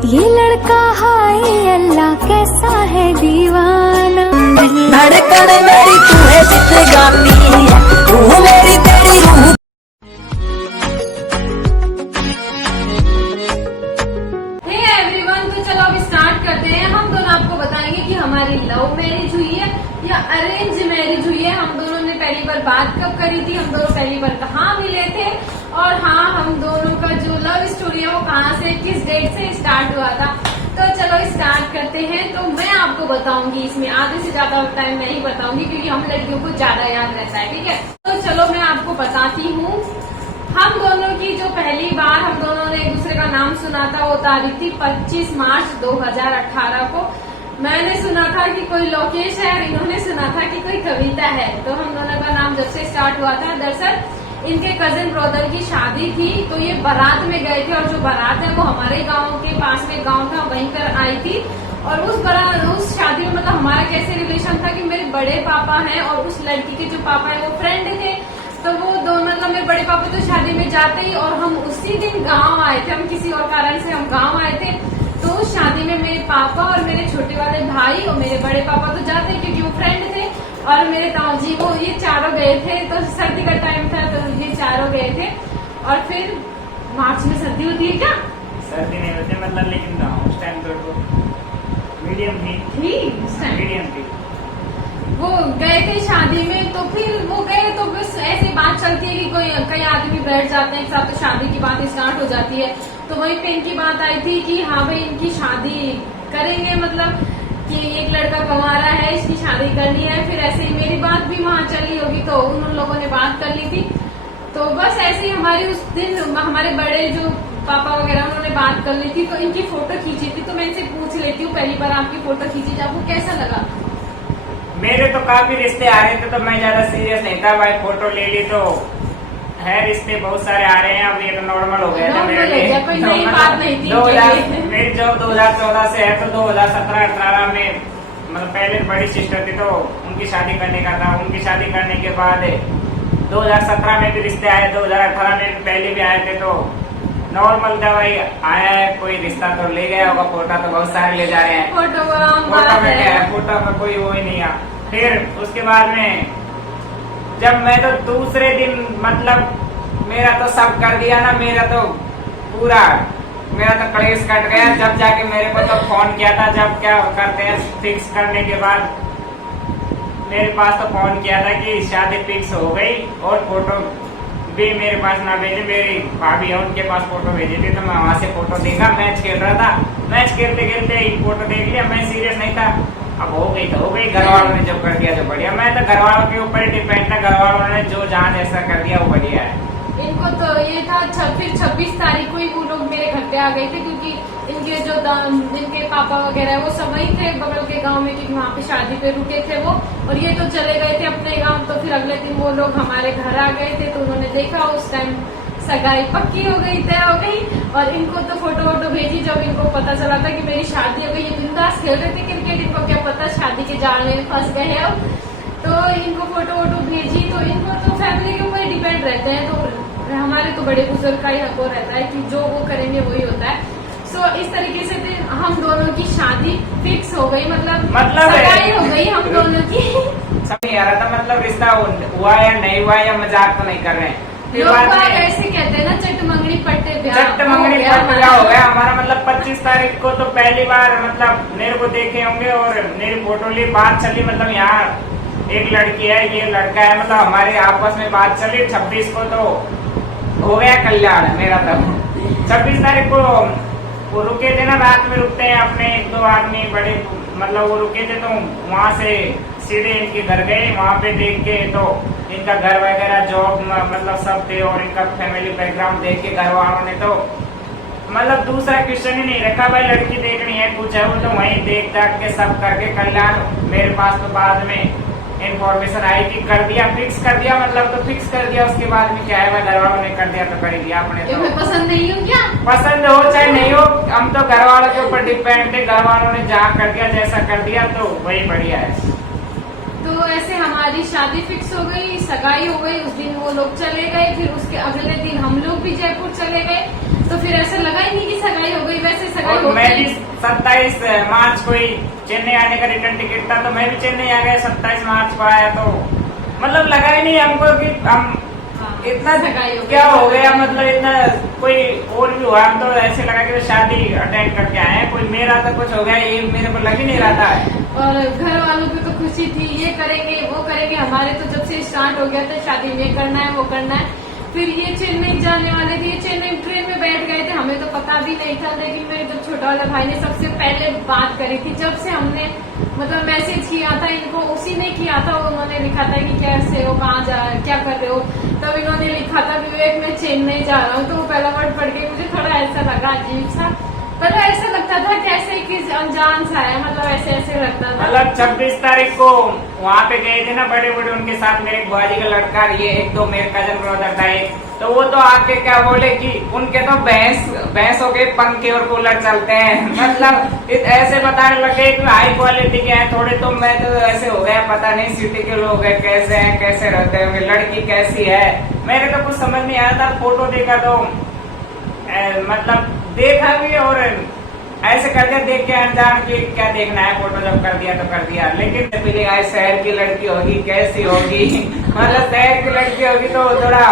ये लड़का हाय अल्लाह कैसा है दीवाना, धड़कन मेरी तू है जिंदगानी है, रूह मेरी तेरी रूह। हे एवरीवन, तो चलो अब स्टार्ट करते हैं। हम दोनों आपको बताएंगे कि हमारी लव मैरिज हुई है या अरेंज मैरिज हुई है। हम दोनों ने पहली बार बात कब करी थी, हम दोनों पहली बार कहाँ मिले थे, और हाँ, हम दोनों का जो लव स्टोरी है वो कहाँ से किस डेट से स्टार्ट हुआ था। तो चलो स्टार्ट करते हैं। तो मैं आपको बताऊंगी, इसमें आधे से ज्यादा टाइम मैं ही बताऊंगी क्योंकि हम लड़कियों को ज्यादा याद रहता है, ठीक है। तो चलो मैं आपको बताती हूँ। हम दोनों की जो पहली बार हम दोनों ने एक दूसरे का नाम सुना था वो तारीख थी 25 मार्च 2018 को। मैंने सुना था कि कोई लोकेश है और इन्होंने सुना था कि कोई कविता है। तो हम दोनों का नाम जब से स्टार्ट हुआ था, दरअसल इनके कजिन ब्रदर की शादी थी तो ये बारात में गए थे, और जो बारात है वो हमारे गांव के पास में गांव था, वहीं पर आई थी। और उस शादी में मतलब हमारा कैसे रिलेशन था कि मेरे बड़े पापा हैं और उस लड़की के जो पापा है वो फ्रेंड थे। तो वो दोनों मतलब मेरे बड़े पापा तो शादी में जाते ही, और हम उसी दिन गाँव आए थे। हम किसी और कारण से हम गाँव आए थे। तो उस शादी में मेरे पापा और मेरे छोटे वाले भाई और मेरे बड़े पापा तो जाते क्योंकि वो फ्रेंड थे, और मेरे ताऊ जी वो ये चारों गए थे। तो सर्दी का टाइम था तो ये चारों गए थे। और फिर मार्च में सर्दी होती है क्या? सर्दी नहीं होती मतलब, लेकिन उस टाइम तो मीडियम थी उस टाइम मीडियम थी। वो गए थे शादी में। तो फिर वो गए तो बस ऐसी बात चलती है कि कई आदमी बैठ जाते हैं एक साथ, तो शादी की बात स्टार्ट हो जाती है। तो वहीं पे इनकी बात आई थी कि हाँ भाई इनकी शादी करेंगे, मतलब कि एक लड़का कमा रहा है, इसकी शादी करनी है। फिर ऐसे ही मेरी बात भी वहाँ चली होगी तो उन लोगों ने बात कर ली थी। तो बस ऐसे ही हमारी उस दिन हमारे बड़े जो पापा वगैरह उन्होंने बात कर ली थी। तो इनकी फोटो खींची थी। तो मैं इनसे पूछ लेती हूँ, पहली बार आपकी फोटो खींची थी, आपको कैसा लगा? मेरे तो काफी रिश्ते आ रहे थे तो मैं ज्यादा सीरियस नहीं था भाई। फोटो ले ली तो है, रिश्ते बहुत सारे आ रहे हैं। अब ये तो नॉर्मल हो गया था मेरे लिए। कोई नई बात नहीं थी। 2000 मेरी जो 2014 से है तो 2017-18 में मतलब पहले बड़ी सिस्टर थी तो उनकी शादी करने का था। उनकी शादी करने के बाद 2017 में भी रिश्ते आए, 2018 में भी पहले भी आए थे। तो नॉर्मल था भाई, आया है कोई रिश्ता तो ले गया होगा। फोटो तो बहुत सारे ले जा रहे हैं। फोटो में क्या है, फोटो में कोई वो ही नहीं है। फिर उसके बाद में जब मैं तो दूसरे दिन मतलब मेरा तो सब कर दिया ना, मेरा तो कलेश कट गया। जब जाके मेरे को तो फोन किया था, जब क्या करते हैं फिक्स करने के बाद मेरे पास तो फोन किया था कि शादी फिक्स हो गई, और फोटो भी मेरे पास ना भेजे। मेरी भाभी है उनके पास फोटो भेजी थी तो मैं वहां से फोटो देखा। मैच खेल रहा था, मैच खेलते खेलते ही फोटो देख लिया। मैं सीरियस नहीं था, अब हो गई तो हो गई। घर वालों ने जो कर दिया तो बढ़िया। मैं तो घर वालों के ऊपर ही डिपेंड था, घर वालों ने जो जहाँ जैसा कर दिया वो बढ़िया है। इनको तो ये था 26 तारीख को ही वो लोग मेरे घर पे आ गए थे, क्योंकि इनके जो इनके पापा वगैरह वो सब वही थे बगल के गांव में, क्योंकि वहाँ पे शादी पे रुके थे वो। और ये तो चले गए थे अपने गांव। तो फिर अगले दिन वो लोग हमारे घर आ गए थे। तो उन्होंने देखा, उस टाइम सगाई पक्की हो गई, तय हो गई। और इनको तो फोटो वोटो भेजी जब इनको पता चला था कि मेरी शादी हो गई। ये बिंदास खेल रहे थे क्रिकेट, इनको क्या पता शादी के जाल में फंस गए हैं अब। तो इनको फोटो वोटो भेजी। तो इनको तो फैमिली के ऊपर डिपेंड रहते हैं। तो हमारे तो बड़े बुजुर्ग का ही हक रहता है कि जो वो करेंगे वही होता है। सो इस तरीके से हम दोनों की शादी फिक्स हो गई, मतलब सगाई हो गई हम दोनों की। समझ नहीं आ रहा था मतलब रिश्ता हुआ या नहीं हुआ, या मजाक तो नहीं कर रहे हैं। लोग ऐसे कहते हैं ना, चटमंगनी पट्टे ब्याह हो गया हमारा। मतलब 25 तारीख को तो पहली बार मतलब मेरे को देखे होंगे और मेरी फोटो ली, बात चली। मतलब यहाँ एक लड़की है, ये लड़का है, मतलब हमारे आपस में बात चली। 26 को तो हो गया कल्याण मेरा। तब 26 तारीख को वो रुके थे ना, रात में रुकते हैं अपने 1-2 आदमी बड़े, मतलब वो रुके थे। तो वहाँ से सीधे इनके घर गए। वहाँ पे देख के तो इनका घर वगैरह जॉब मतलब सब थे, और इनका फैमिली बैकग्राउंड देख के घर वालों ने तो मतलब दूसरा क्वेश्चन ही नहीं रखा, भाई लड़की देखनी है कुछ है। वो तो वहीं देख दाख के सब करके कल्याण मेरे पास तो बाद में इन्फॉर्मेशन आई कि कर दिया, फिक्स कर दिया। मतलब तो फिक्स कर दिया, उसके बाद में क्या है, मैं घर वालों ने कर दिया तो कर दिया। अपने तो पसंद नहीं हो क्या? पसंद हो चाहे नहीं हो, हम तो घर वालों के ऊपर डिपेंड थे। घर वालों ने जहाँ कर दिया, जैसा कर दिया तो वही बढ़िया है। तो ऐसे हमारी शादी फिक्स हो गई, सगाई हो गई। उस दिन वो लोग चले गए, फिर उसके अगले दिन हम लोग भी जयपुर चले गए। तो फिर ऐसा लगा ही नहीं कि सगाई हो गई, वैसे सगाई और हो मैं भी गई। 27 मार्च को ही चेन्नई आने का रिटर्न टिकट था, तो मैं भी चेन्नई आ गया 27 मार्च को आया। तो मतलब लगा ही नहीं हमको कि हम इतना सगाई हो गई। क्या हो गया, मतलब इतना कोई और भी हुआ। हम तो ऐसे लगा कि शादी अटेंड करके आए हैं, कोई मेरा तो कुछ हो गया, ये मेरे को लग ही नहीं रहा था। और घर वालों की तो खुशी थी, ये करेंगे वो करेंगे। हमारे तो जब से स्टार्ट हो गया था शादी में करना है वो करना है। फिर ये चेन्नई जाने वाले थे, ये चेन्नई ट्रेन में बैठ गए थे, हमें तो पता भी नहीं था। लेकिन मेरे जो छोटा वाला भाई ने सबसे पहले बात करी थी, जब से हमने मतलब मैसेज किया था इनको, उसी ने किया था। उन्होंने लिखा था कि कैसे हो, कहाँ जा रहे हो, क्या कर रहे हो। तब इन्होंने लिखा था विवेक मैं चेन्नई जा रहा हूँ। तो वो पहला वर्ड पढ़ के मुझे थोड़ा ऐसा लगा अजीब सा, पर ऐसा लगता था कैसे किसी अनजान सा है, मतलब ऐसे ऐसे लगता था। मतलब 26 तारीख को वहाँ पे गए थे ना बड़े बड़े, उनके साथ मेरे बुआजी का लड़का, ये एक दो मेरे कजन ब्रदर था एक, तो वो तो आके क्या बोले कि उनके तो भैंसों के पंखे और कूलर चलते हैं। मतलब ऐसे बताने लगे कि हाई क्वालिटी के हैं थोड़े, तो मैं तो ऐसे हो गया पता नहीं सिटी के लोग हैं कैसे रहते होंगे, लड़की कैसी है, मेरे तो कुछ समझ नहीं आया था। फोटो देखा तो मतलब देखा भी और ऐसे करके देख के अनजान की क्या देखना है, फोटो जब कर दिया तो कर दिया। लेकिन पहले आए शहर की लड़की होगी कैसी होगी, मतलब शहर की लड़की होगी तो थोड़ा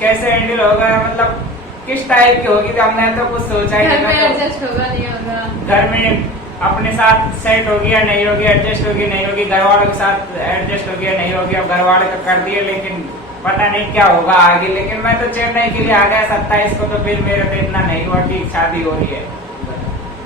कैसे हैंडल होगा, मतलब किस टाइप की होगी, तो हमने तो कुछ सोचा ही घर में नहीं। एडजस्ट होगा नहीं होगा, घर में अपने साथ सेट होगी या नहीं होगी, एडजस्ट होगी नहीं होगी, घर वालों के साथ एडजस्ट होगी या नहीं होगी। अब घर वाले तो कर दिए, लेकिन पता नहीं क्या होगा आगे। लेकिन मैं तो चेन्नई के लिए आ गया 27 को, तो फिर मेरे तो इतना नहीं हुआ कि शादी हो रही है।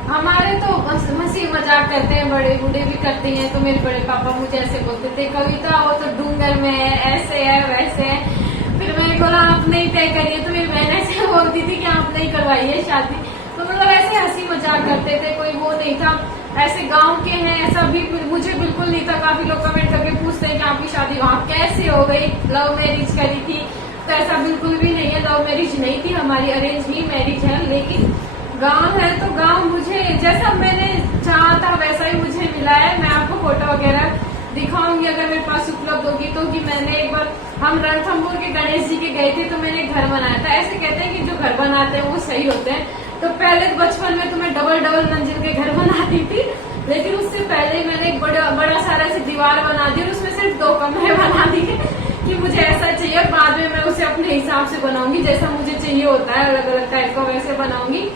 हमारे तो हंसी मजाक करते हैं, बड़े बूढ़े भी करते हैं। तो मेरे बड़े पापा मुझे ऐसे बोलते थे, कविता वो तो डूंगर में है, ऐसे है वैसे है। फिर मैंने बोला आप नहीं तय करिए, तो मेरी बहन ऐसे बोलती थी कि आप नहीं करवाइए शादी। तो मतलब ऐसे हंसी मजाक करते थे, कोई वो नहीं था। ऐसे गांव के हैं ऐसा भी मुझे बिल्कुल नहीं था। काफी लोग कमेंट करके पूछते हैं कि आपकी शादी वहाँ कैसे हो गई, लव मैरिज करी थी? तो ऐसा बिल्कुल भी नहीं है, लव मैरिज नहीं थी हमारी, अरेंज ही मैरिज है। लेकिन गांव है तो गांव मुझे जैसा मैंने चाहा था वैसा ही मुझे मिला है। मैं आपको फोटो वगैरह दिखाऊंगी अगर मेरे पास उपलब्ध होगी तो। कि मैंने एक बार हम रणथंभौर के गणेश जी के गए थे, तो मैंने घर बनाया था। ऐसे कहते हैं कि जो घर बनाते हैं वो सही होते हैं। तो पहले बचपन में तो मैं डबल मंजिल के घर बनाती थी, लेकिन उससे पहले मैंने एक बड़ा सारा से दीवार बना दी और उसमें सिर्फ 2 कमरे बना दिए कि मुझे ऐसा चाहिए। और बाद में मैं उसे अपने हिसाब से बनाऊंगी, जैसा मुझे चाहिए होता है अलग अलग टाइप का वैसे बनाऊंगी।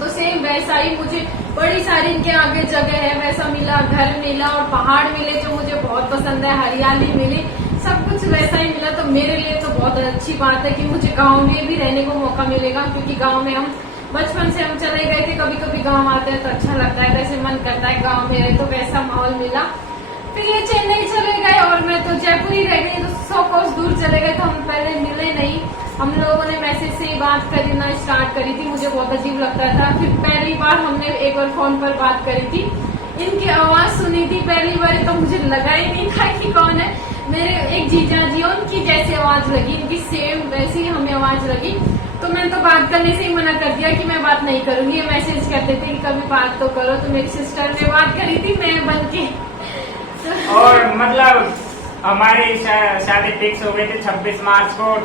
तो सेम वैसा ही मुझे बड़ी सारी इनके आगे जगह है वैसा मिला, घर मिला और पहाड़ मिले जो मुझे बहुत पसंद है, हरियाली मिली, सब कुछ वैसा ही मिला। तो मेरे लिए तो बहुत अच्छी बात है कि मुझे गांव में भी रहने को मौका मिलेगा, क्योंकि गांव में हम बचपन से हम चले गए थे। कभी कभी गांव आते हैं तो अच्छा लगता है, वैसे मन करता है गांव में रहे, तो वैसा माहौल मिला। फिर ये चेन्नई चले गए और मैं तो जयपुर ही रह गई। तो 100 कोस दूर चले गए, तो हम पहले मिले नहीं। हम लोगों ने मैसेज से ही बात करना स्टार्ट करी थी, मुझे बहुत अजीब लगता था। फिर पहली बार हमने एक बार फोन पर बात करी थी, इनकी आवाज सुनी थी पहली बार, तो मुझे लगा ही नहीं था कि कौन है। मेरे एक जीजा जी उनकी जैसी आवाज लगी, इनकी सेम वैसी ही हमें आवाज लगी। तो मैंने तो बात करने से ही मना कर दिया कि मैं बात नहीं करूंगी। ये मैसेज करते थे कि कभी बात तो करो, तो मेरी सिस्टर ने बात करी थी, मैं बन के और मतलब हमारी शादी फिक्स हो गई थी 26 मार्च को।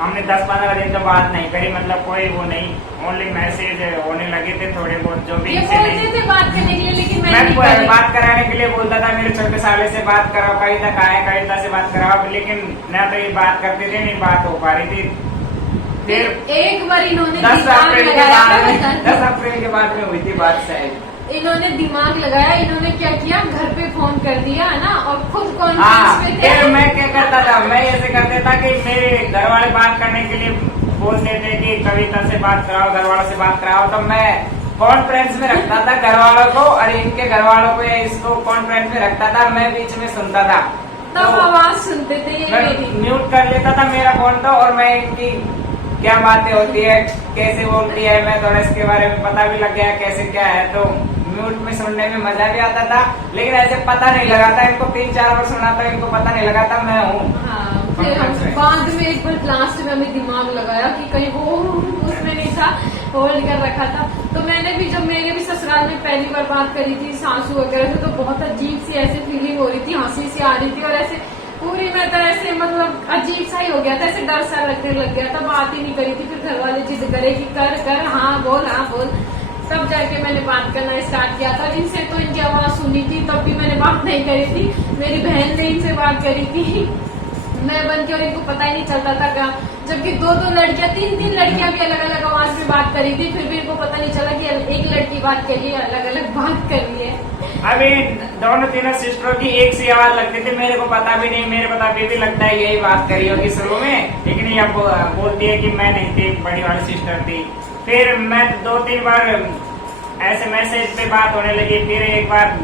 हमने 10-15 दिन तो बात नहीं करी, मतलब कोई वो नहीं, ओनली मैसेज होने लगे थे थोड़े बहुत, जो भी ये बोलते थे बात करने के लिए, लेकिन मैं बात कराने के लिए बोलता था। मेरे छोटे साले से बात कराओ, कविता कहाँ है, कविता से बात कराओ, लेकिन न तो ये बात करते थे नहीं बात हो पा रही थी। फिर एक बार इन्होंने 10 अप्रैल के बाद में हुई थी बात शायद। इन्होंने दिमाग लगाया, इन्होंने क्या किया, घर पे फोन कर दिया है ना, और खुद हाँ, कॉन्फ्रेंस पे थे। फिर मैं क्या करता था, मैं ऐसे करता था कि मेरे घर वाले बात करने के लिए बोलते थे कि कविता से बात कराओ, घर वालों से बात कराओ, तो मैं कॉन्फ्रेंस में रखता था घर वालों को, और इनके घर वालों को या इसको कॉन्फ्रेंस में रखता था, मैं बीच में सुनता था। तब आवाज सुनते थे ये मेरी। म्यूट कर लेता था मेरा फोन तो, और मैं इनकी क्या बातें होती है, कैसे बोलती है, मैं थोड़ा इसके बारे में पता भी लग गया कैसे क्या है। तो म्यूट में सुनने में मजा भी आता था, लेकिन ऐसे पता नहीं लगा था इनको। 3-4 बार सुना था, इनको पता नहीं लगा था मैं हूँ। हाँ, फिर हम बाद में एक बार लास्ट में हमें दिमाग लगाया कि कहीं वो उसमें नहीं था, होल्ड कर रखा था। तो मैंने भी जब मैंने भी ससुराल में पहली बार बात करी थी सासू वगैरह से, तो बहुत अजीब सी ऐसे फीलिंग हो रही थी, हंसी सी आ रही थी, और ऐसे पूरी में तो ऐसे मतलब अजीब सा ही हो गया था, ऐसे डर सा लगने लग गया था, बात ही नहीं करी थी। फिर घर वाले जिद करे कि कर हाँ बोल, तब जाके मैंने बात करना स्टार्ट किया था। इनसे तो इनकी आवाज सुनी थी, तब भी मैंने बात नहीं करी थी, मेरी बहन ने इनसे बात करी थी, मैं बन के, और इनको पता ही नहीं चलता था। जबकि दो लड़कियां, तीन लड़कियां भी अलग अलग आवाज में बात करी थी, फिर भी इनको पता नहीं चला कि एक लड़की बात करी है, अलग अलग बात कर रही है। अभी दोनों तीनों सिस्टरों की एक सी आवाज लगती थी, मेरे को पता भी नहीं, मेरे को अभी भी लगता है यही बात करी होगी शुरू में, लेकिन ये अब बोलती है कि मैं नहीं थी, बड़ी वाली सिस्टर थी। फिर मैं 2-3 बार ऐसे मैसेज पे बात होने लगी, फिर एक बार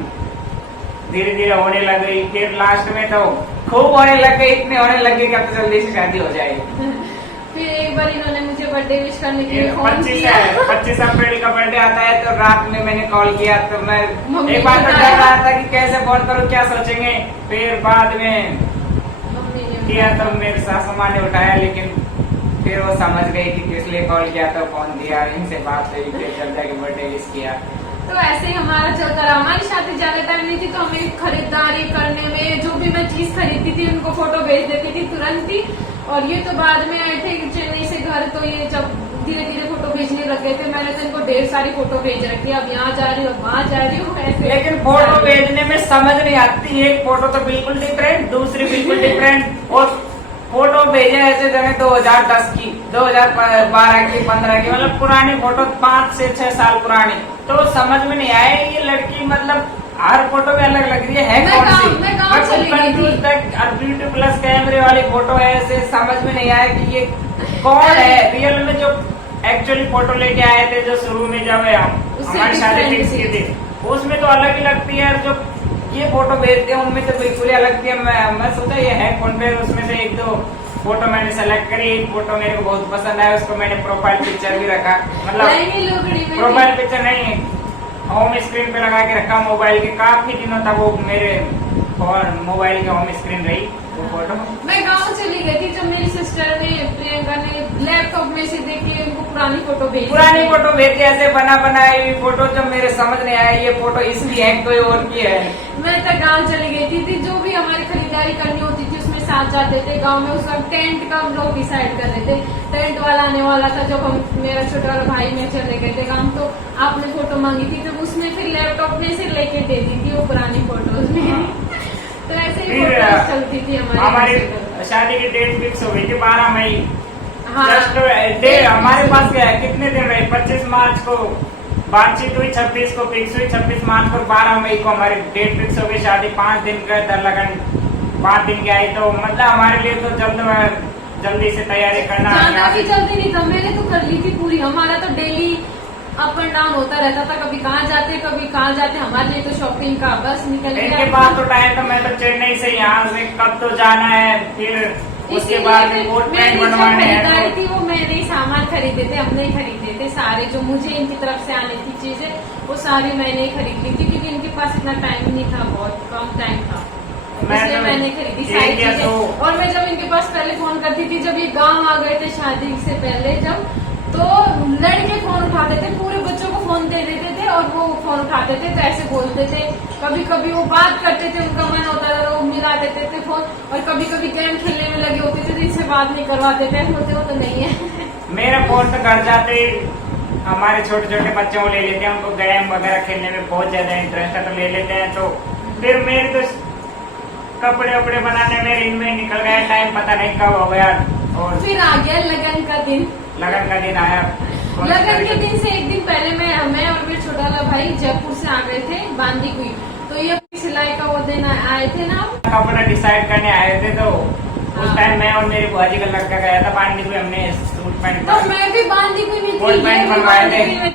धीरे धीरे होने लग गई, फिर लास्ट में तो खूब होने लग गई, इतने होने लग गई कि अब तो जल्दी से शादी हो जाएगी। फिर एक बार इन्होंने मुझे बर्थडे विश करने के लिए फोन 25 अप्रैल का बर्थडे आता है, तो रात में मैंने कॉल किया, तो मैं एक बार तो डर रहा था कि कैसे फोन करूँ, क्या सोचेंगे। फिर बाद में किया तो मेरे सासू माँ ने उठाया, लेकिन फिर वो समझ गई कि किस लिए कॉल किया, तो फोन दिया, इनसे बात हुई, फिर चल जाके बर्थडे विश किया। तो ऐसे ही हमारा चलता रहा। हमारी शादी ज्यादा टाइम नहीं थी, तो हमें खरीदारी करने में जो भी मैं चीज खरीदती थी उनको फोटो भेज देती थी तुरंत ही। और ये तो बाद में आए थे चेन्नई से घर, तो ये जब धीरे धीरे फोटो भेजने लग गए थे, मैंने तो इनको ढेर सारी फोटो भेज रखी है, अब यहाँ जा रही हूँ, वहाँ जा रही हूँ, ऐसे। लेकिन फोटो भेजने में समझ नहीं आती, एक फोटो तो बिल्कुल डिफरेंट, दूसरी बिल्कुल डिफरेंट, और फोटो भेजे ऐसे जगह 2010 की, 2012 की, 15 की, मतलब पुरानी फोटो 5 से 6 साल पुरानी, तो समझ में नहीं आया ये लड़की मतलब हर फोटो में अलग लग रही है कौन सी। ब्यूटी प्लस कैमरे वाली फोटो है, ऐसे समझ में नहीं आया कि ये कौन है रियल में। जो एक्चुअली फोटो लेके आए थे जो शुरू में जब हमारी शादी फिक्स की थी, उसमें तो अलग ही लगती है, जो ये फोटो भेजते हैं उनमें तो बिल्कुल ही अलग थी। मैं सोचा ये है कौन, फिर उसमें से 1-2 फोटो मैंने सेलेक्ट करी, एक फोटो मेरे को बहुत पसंद आया, उसको मैंने प्रोफाइल पिक्चर भी रखा, मतलब प्रोफाइल पिक्चर नहीं, होम स्क्रीन पे लगा के रखा मोबाइल के। काफी दिनों तक वो मेरे मोबाइल के होम स्क्रीन रही वो फोटो। मैं गांव चली गई थी, जब मेरी सिस्टर ने प्रियंका ने लैपटॉप में से देख के उनको पुरानी फोटो भेजी, ऐसे बनाई हुई फोटो, जब मेरे समझ नहीं आया ये फोटो इसकी है कोई और की है। मैं तो गांव चली गई थी, जो भी हमारी खरीदारी करनी होती थी उसमें साथ जाते थे। गांव में उस वक्त टेंट का हम लोग डिसाइड कर रहे थे, टेंट वाला आने वाला था, जब हम मेरा छोटा वाला भाई में चले गए थे गांव, तो आपने फोटो मांगी थी, तो उसमें फिर लैपटॉप में से लेके दे दी थी वो पुरानी फोटोज में। तो ऐसे ही फोटोज चलती थी हमारी शादी की डेट फिक्स हो गई थी 12 मई। हाँ, हमारे पास क्या है, कितने दिन रहे, 25 मार्च को बातचीत हुई, 26 को फिक्स हुई, 26 मार्च को, 12 मई को हमारी डेट फिक्स हो गई। शादी 5 दिन का था, लगन 5 दिन की आई, तो मतलब हमारे लिए तो जल्दी से तैयारी करना। जल्दी नहीं था, मैंने तो कर ली थी पूरी। हमारा तो डेली अप एंड डाउन होता रहता था, कभी कहाँ जाते, हमारे लिए तो शॉपिंग का बस निकल गया। इनके पास तो टाइम था, मैं तो चेन्नई से यहाँ से कब तो जाना है, फिर उसके बाद कोट पैंट बनवाने हैं, थी वो मैंने ही सामान खरीदे थे, हमने ही खरीदे थे सारे, जो मुझे इनकी तरफ से आने की चीजें वो सारी मैंने ही खरीद ली थी, क्योंकि इनके पास इतना टाइम नहीं था, बहुत कम टाइम था, इसलिए मैंने खरीदी सारी चीजें। और मैं जब इनके पास पहले फोन करती थी, जब ये गाँव आ गए थे शादी से पहले, जब तो लड़के फोन उठाते थे, पूरे बच्चों को फोन दे देते थे और वो फोन उठाते थे, तो ऐसे बोलते थे। कभी कभी वो बात करते थे, उनका मन होता था तो वो मिला देते थे फोन, और कभी कभी गेम खेलने में लगे होते थे, तो इससे बात नहीं करवाते थे, बोलते वो तो नहीं है। मेरा फोन तो घर जाते हमारे छोटे छोटे बच्चों को ले लेते हैं, उनको गेम वगैरह खेलने में बहुत ज्यादा इंटरेस्ट है, तो ले लेते हैं। तो फिर मेरे तो कपड़े वपड़े बनाने में इनमें निकल गया टाइम, पता नहीं कब हो गया। और फिर आ गया लगन का दिन आया। लगन के दिन से एक दिन पहले मैं और मेरे छोटा वाला भाई जयपुर से आ गए थे बांदीकुई, तो ये सिलाई का वो दिन आए थे ना, कपड़ा डिसाइड करने आए थे, तो उस टाइम मैं और मेरी बुआ जी का लड़का गया था बांदीकुई, हमने सूट पैंट, तो मैं भी बांदीकुई में बनवाए थे।